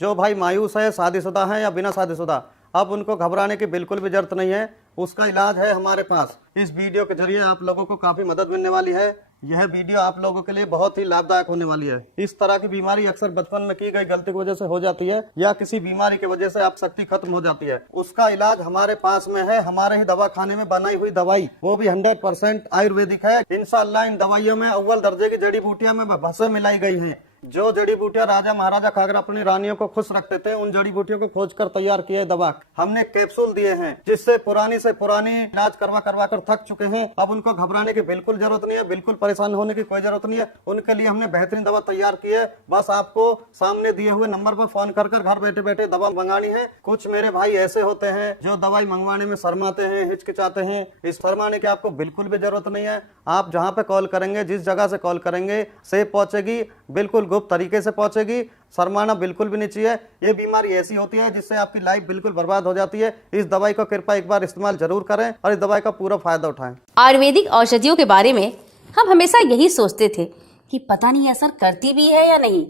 जो भाई मायूस है, शादीशुदा है या बिना शादीशुदा, अब उनको घबराने की बिल्कुल भी जरूरत नहीं है। उसका इलाज है हमारे पास। इस वीडियो के जरिए आप लोगों को काफ़ी मदद मिलने वाली है। यह वीडियो आप लोगों के लिए बहुत ही लाभदायक होने वाली है। इस तरह की बीमारी अक्सर बचपन में की गई गलती की वजह से हो जाती है या किसी बीमारी की वजह से आप शक्ति खत्म हो जाती है। उसका इलाज हमारे पास में है। हमारे ही दवा खाने में बनाई हुई दवाई, वो भी 100% आयुर्वेदिक है। इंशाअल्लाह इन दवाइयों में अव्वल दर्जे की जड़ी बूटियां में भसें मिलाई गई हैं। जो जड़ी बूटियां राजा महाराजा खाकर अपनी रानियों को खुश रखते थे, उन जड़ी बूटियों को खोजकर तैयार किए दवा हमने कैप्सूल दिए हैं, जिससे पुरानी से पुरानी इलाज करवा कर थक चुके हैं। अब उनको घबराने की बिल्कुल जरूरत नहीं है, बिल्कुल परेशान होने की कोई जरूरत नहीं है। उनके लिए हमने बेहतरीन दवा तैयार की है। बस आपको सामने दिए हुए नंबर पर फोन कर घर बैठे बैठे दवा मंगानी है। कुछ मेरे भाई ऐसे होते हैं जो दवाई मंगवाने में शर्माते हैं, हिचकिचाते हैं। इस शर्माने की आपको बिल्कुल भी जरूरत नहीं है। आप जहाँ पे कॉल करेंगे, जिस जगह से कॉल करेंगे, सेफ पहुंचेगी, बिल्कुल गुप्त तरीके से पहुंचेगी। शर्माना बिल्कुल भी नहीं चाहिए। ये बीमारी ऐसी होती है जिससे आपकी लाइफ बिल्कुल बर्बाद हो जाती है। इस दवाई को कृपया एक बार इस्तेमाल जरूर करें और इस दवाई का पूरा फायदा उठाएं। आयुर्वेदिक औषधियों के बारे में हम हमेशा यही सोचते थे कि पता नहीं असर करती भी है या नहीं,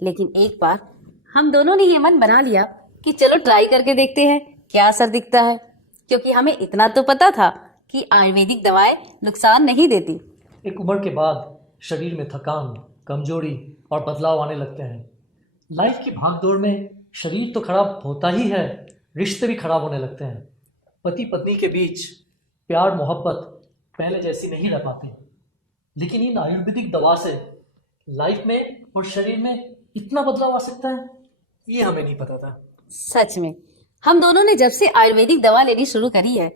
लेकिन एक बार हम दोनों ने ये मन बना लिया कि चलो ट्राई करके देखते हैं क्या असर दिखता है, क्योंकि हमें इतना तो पता था कि आयुर्वेदिक दवाएं नुकसान नहीं देती। एक उम्र के बाद शरीर में थकान, कमजोरी और बदलाव आने लगते हैं। लाइफ की भागदौड़ में शरीर तो खराब होता ही है, रिश्ते भी खराब होने लगते हैं। पति पत्नी के बीच प्यार मोहब्बत पहले जैसी नहीं रह पाती। लेकिन इन आयुर्वेदिक दवा से लाइफ में और शरीर में इतना बदलाव आ सकता है, ये हमें नहीं पता था। सच में हम दोनों ने जब से आयुर्वेदिक दवा लेनी शुरू करी है,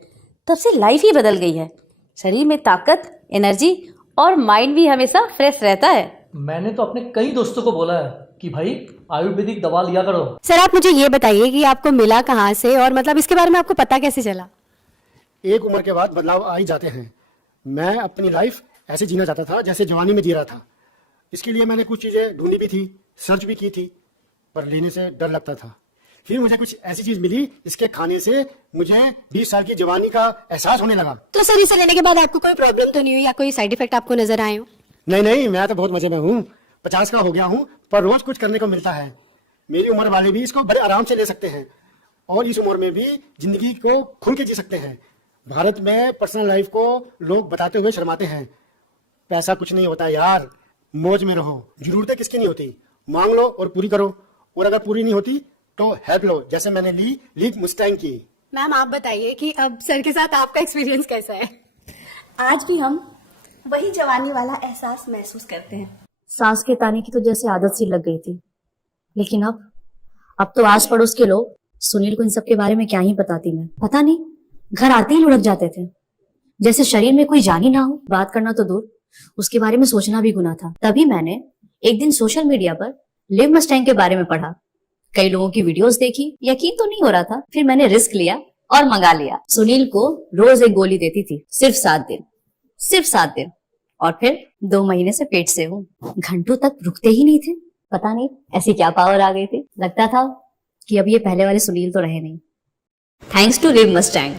तब से लाइफ ही बदल गई है। शरीर में ताकत, एनर्जी और माइंड भी हमेशा फ्रेश रहता है। मैंने तो अपने कई दोस्तों को बोला है कि भाई आयुर्वेदिक दवा लिया करो। सर आप मुझे ये बताइए कि आपको मिला कहाँ से और मतलब इसके बारे में आपको पता कैसे चला? एक उम्र के बाद बदलाव आ ही जाते हैं। मैं अपनी लाइफ ऐसे जीना चाहता था जैसे जवानी में जी रहा था। इसके लिए मैंने कुछ चीज़ें ढूंढी भी थी, सर्च भी की थी, पर लेने से डर लगता था। फिर मुझे कुछ ऐसी चीज मिली, इसके खाने से मुझे 20 साल की जवानी का एहसास होने लगा। तो सर इसे लेने के बाद आपको कोई प्रॉब्लम तो नहीं हुई या कोई साइड इफेक्ट आपको नजर आए हो? नहीं, मैं तो बहुत मजे में हूँ। 50 का हो गया हूँ, पर रोज कुछ करने को मिलता है। मेरी उम्र वाले भी इसको बड़े आराम से ले सकते हैं और इस उम्र में भी जिंदगी को खुल के जी सकते हैं। भारत में पर्सनल लाइफ को लोग बताते हुए शर्माते हैं। पैसा कुछ नहीं होता यार, मौज में रहो। जरूरतें किसकी नहीं होती, मांग लो और पूरी करो, और अगर पूरी नहीं होती तो हेल्प लो, जैसे मैंने ली मुस्टैंग की। मैम आप बताइए कि अब सर के साथ आपका एक्सपीरियंस कैसा है? आज भी हम वही जवानी वाला एहसास महसूस करते हैं। सांस के ताने की तो जैसे आदत सी लग गई थी, लेकिन अब तो आस पड़ोस के लोग सुनील को इन सब के बारे में क्या ही बताती मैं। पता नहीं, घर आते ही लुढ़क जाते थे, जैसे शरीर में कोई जान ही ना हो। बात करना तो दूर, उसके बारे में सोचना भी गुनाह था। तभी मैंने एक दिन सोशल मीडिया पर लिव मस्टैंग के बारे में पढ़ा, कई लोगों की वीडियोस देखी, यकीन तो नहीं हो रहा था। फिर मैंने रिस्क लिया और मंगा लिया। सुनील को रोज एक गोली देती थी, सिर्फ 7 दिन, और फिर 2 महीने से पेट से हूँ। घंटों तक रुकते ही नहीं थे। पता नहीं ऐसी क्या पावर आ गई थी। लगता था कि अब ये पहले वाले सुनील तो रहे नहीं। Thanks to live Mustang.